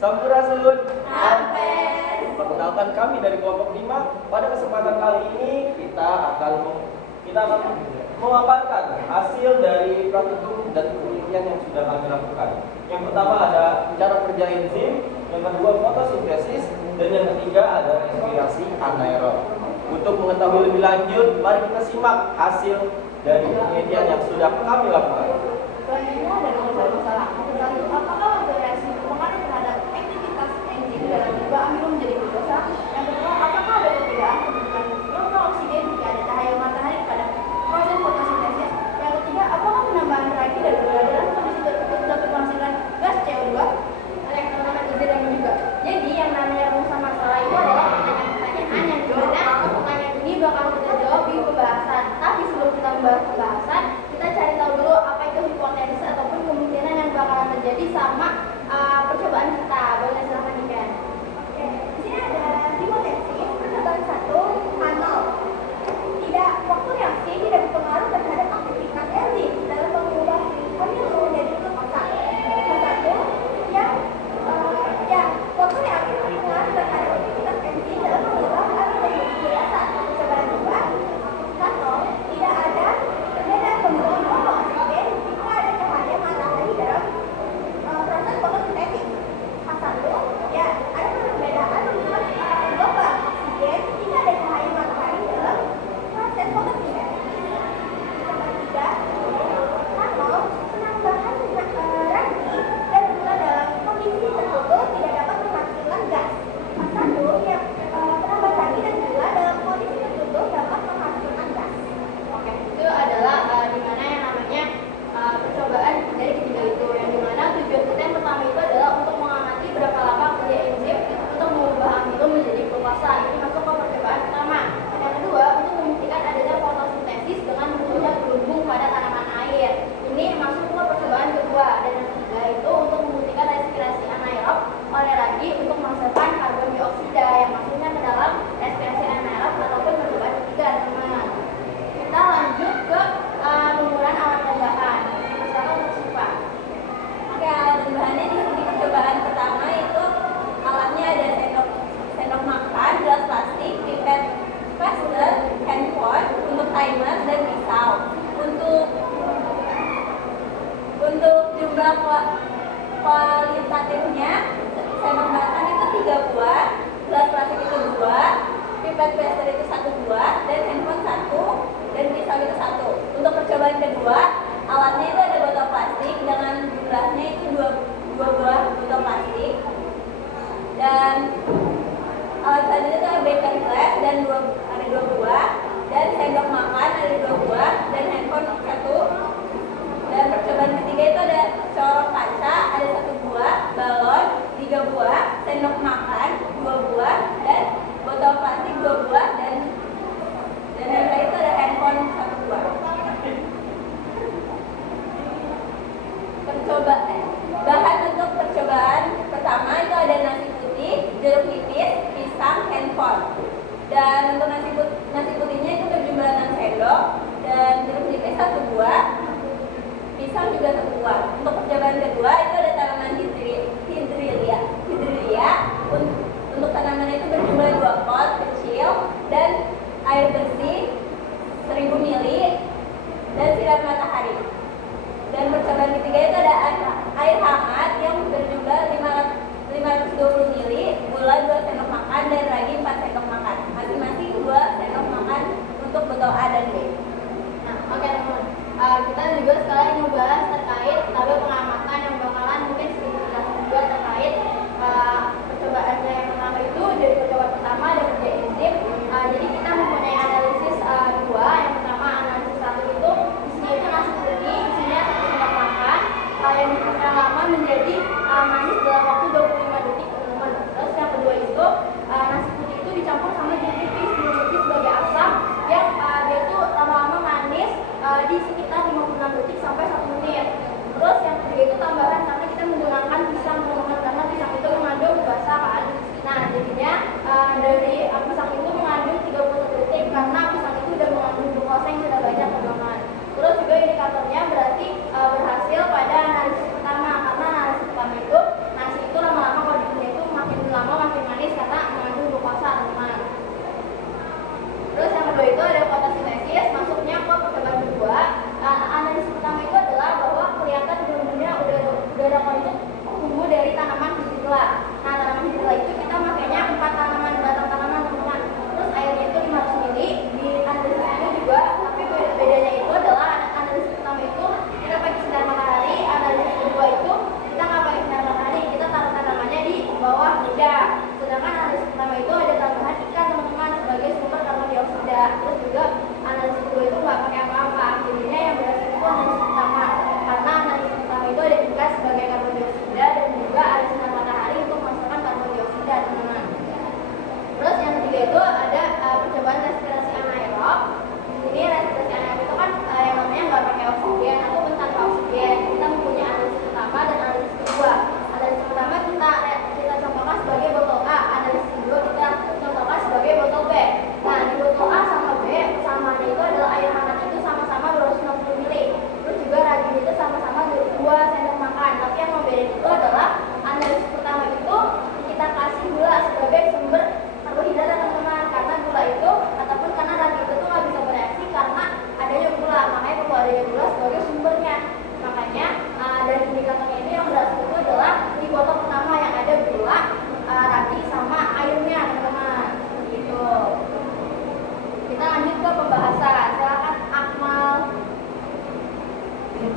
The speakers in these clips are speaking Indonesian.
Sampurasun. Sampai. Perkenalkan kami dari kelompok 5. Pada kesempatan kali ini kita akan memaparkan hasil dari praktikum dan penelitian yang sudah kami lakukan. Yang pertama ada cara kerja enzim, yang kedua fotosintesis, dan yang ketiga ada respirasi anaerob. Untuk mengetahui lebih lanjut, mari kita simak hasil dari penelitian yang sudah kami lakukan. Selanjutnya ada beberapa masalah. Satu, apakah bereaksi berpengaruh terhadap aktivitas enzim dalam mengubah amino menjadi glukosa? Yang kedua, apakah ada perbedaan pembentukan ional oksigen jika ada cahaya matahari pada proses fotosintesis? Yang ketiga, apakah penambahan ragi dan gula dalam kondisi tertutup dapat menghasilkan gas CO2? Teman-teman izin dan juga. Jadi yang namanya rumus masalah itu adalah pertanyaan-pertanyaan yang dimana pertanyaan ini bakal kita jawab di pembahasan. Tapi sebelum kita membahas pembahasan, kita cari tahu dulu apa itu hipotesis ataupun kemungkinan yang bakalan terjadi sama percobaan kita. Boleh silahkan Ikan. Oke, di sini ada hipotesis percobaan 1 A0. Tidak, waktu reaksi tidak berpengaruh terhadap aktivitas enzim dalam mengubah amino menjadi glukosa. Yang satu, waktu reaksi berpengaruh terhadap aktivitas enzim dalam mengubah amino menjadi glukosa. Percobaan 2 A0, tidak ada perbedaan pembentukan ional oksigen jika ada cahaya matahari dalam proses fotosintesis. A1, ada perbedaan pembentukan gelombang oksigen jika ada cahaya matahari dalam proses fotosintesis. Percobaan 3, A0, penambahan ragi dan gula dalam kondisi tertutup tidak dapat menghasilkan gas. A1, penambahan ragi dan gula dalam kondisi tertutup dapat menghasilkan gas. Oke, itu adalah dimana yang namanya percobaan dari ketiga itu, yang dimana tujuan kita yang pertama itu adalah untuk mengamati berapa lama kerja enzim untuk mengubah amino menjadi glukosa. Ini masuk ke percobaan pertama. Yang kedua, untuk membuktikan adanya fotosintesis dengan munculnya gelembung pada tanaman air. Ini masuk ke percobaan kedua. Dan yang ketiga itu untuk membuktikan respirasi anaerob oleh ragi untuk menghasilkan karbon dioksida yang masuknya ke dalam respirasi anaerob ataupun percobaan ketiga, teman-teman. Kita lanjut ke penggunaan alat tambahan. Misalkan untuk Siva. Oke, alat tambahannya di sini percobaan pertama itu alatnya ada sendok makan, gelas plastik, pipet, phaser, handphone, untuk timer dan pisau. Untuk jumlah kualitatifnya, sendok makan itu 3 buah, gelas plastik itu 2, pipet phaser itu 1 buah, dan handphone 1, dan pisau itu 1. Untuk percobaan kedua, alatnya itu ada botol plastik dengan jumlahnya itu 2 buah botol plastik, dan alat selanjutnya itu ada beker glass dan ada 2 buah, dan sendok makan ada 2 buah, dan handphone 1. Dan percobaan ketiga itu ada corong kaca ada 1 buah, balon 3 buah, sendok makan 2 buah, dan botol plastik 2 buah, dan yang terakhir itu ada handphone 1 buah. Bahan untuk percobaan pertama itu ada nasi putih, jeruk nipis, pisang, handphone. Dan untuk nasi putihnya itu berjumlah 6 sendok, dan jeruk nipis 1 buah, pisang juga 1 buah. Untuk percobaan kedua itu ada tanaman hidrilia. Untuk tanaman itu berjumlah 2 pot kecil, dan air bersih 1000 ml, dan sinar matahari. Dan percobaan ketiga itu ada air hangat yang berjumlah 520 ml, gula 2 sendok makan, dan ragi 4 sendok makan. Masing-masing 2 sendok makan untuk botol A dan B. Nah, oke teman-teman. Kita juga sekarang membahas terkait tabel pengamatan yang bakalan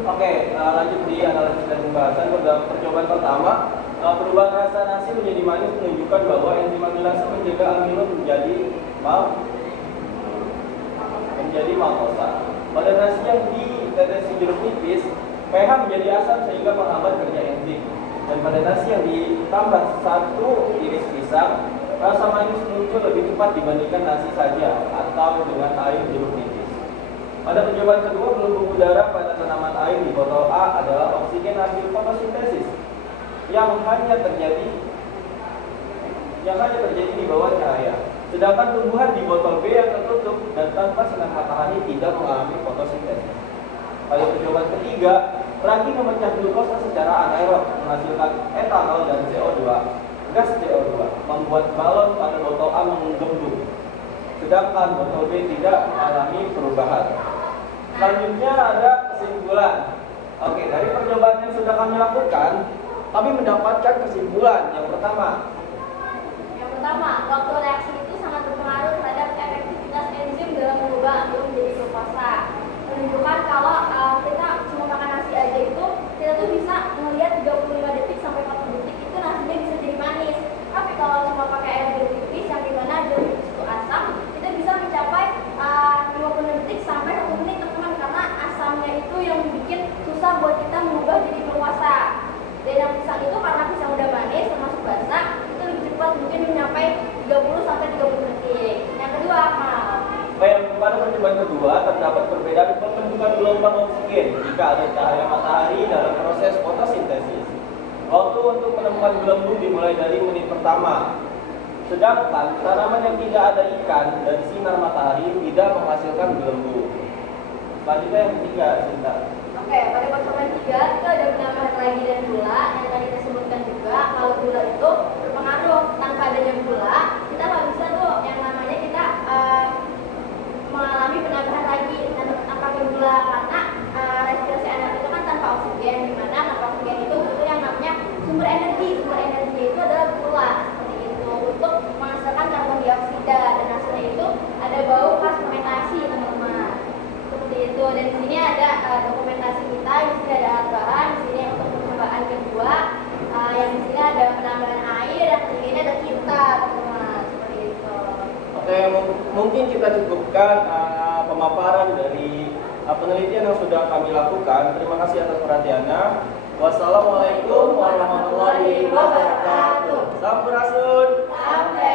Oke, lanjut di analisis dan pembahasan. Pada percobaan pertama, perubahan rasa nasi menjadi manis menunjukkan bahwa enzim amilase menjaga amilon menjadi maltosa. Pada nasi yang ditetesi jeruk nipis, pH menjadi asam sehingga menghambat kerja enzim. Dan pada nasi yang ditambah 1 iris pisang, rasa manis muncul lebih cepat dibandingkan nasi saja atau dengan air jeruk nipis. Pada percobaan kedua, gelembung udara pada tanaman air di botol A adalah oksigen hasil fotosintesis yang hanya terjadi di bawah cahaya. Sedangkan tumbuhan di botol B yang tertutup dan tanpa sinar matahari tidak mengalami fotosintesis. Pada percobaan ketiga, ragi memecah glukosa secara anaerob menghasilkan etanol dan CO2, gas CO2, membuat balon pada botol A menggembung. Sedangkan botol B tidak mengalami perubahan. Selanjutnya ada kesimpulan. Oke, dari percobaan yang sudah kami lakukan, kami mendapatkan kesimpulan. Yang pertama, waktu reaksi itu sangat berpengaruh terhadap efektivitas enzim dalam mengubah amilon menjadi glukosa. Menunjukkan kalau kita cuma makan nasi aja itu, kita tuh bisa melihat 35 detik sampai 40 detik itu nasinya bisa jadi manis. Tapi kalau cuma pakai air jeruk nipis yang dimana jeruk nipis itu asam, kita bisa mencapai 50 detik sampai 1 menit teman-teman, karena asamnya itu yang bikin susah buat kita mengubah jadi berkuasa. Dan yang pisang itu karena pisang udah manis termasuk basah, itu lebih cepat mungkin mencapai 30 sampai 30 detik. Yang kedua apa? pada percobaan kedua terdapat perbedaan pembentukan gelombang oksigen jika ada cahaya matahari dalam proses fotosintesis. Waktu untuk menemukan gelembung dimulai dari menit pertama. Sedangkan tanaman yang tidak ada ikan dan sinar matahari tidak menghasilkan gelembung. Selanjutnya yang ketiga, Cinta. Oke, pada percobaan 3 itu ada penambahan ragi dan gula yang tadi kita sebutkan juga. Kalau gula itu berpengaruh, tanpa adanya gula kita nggak bisa tuh yang namanya kita mengalami penambahan ragi tanpa gula, karena respirasi anaerob itu kan tanpa oksigen, dimana tanpa oksigen itu butuh yang namanya sumber energinya itu adalah gula seperti itu untuk menghasilkan karbon dioksida, dan hasilnya itu ada bau khas fermentasi teman-teman seperti itu. Dan di sini ada dokumentasi kita, di sini ada alat bahan, di sini untuk percobaan kedua yang di sini ada penambahan air, yang ketiganya ada kita teman-teman seperti itu. Oke, mungkin kita cukupkan pemaparan dari penelitian yang sudah kami lakukan. Terima kasih atas perhatiannya. Wassalamualaikum warahmatullahi wabarakatuh. Sampurasun. Sampai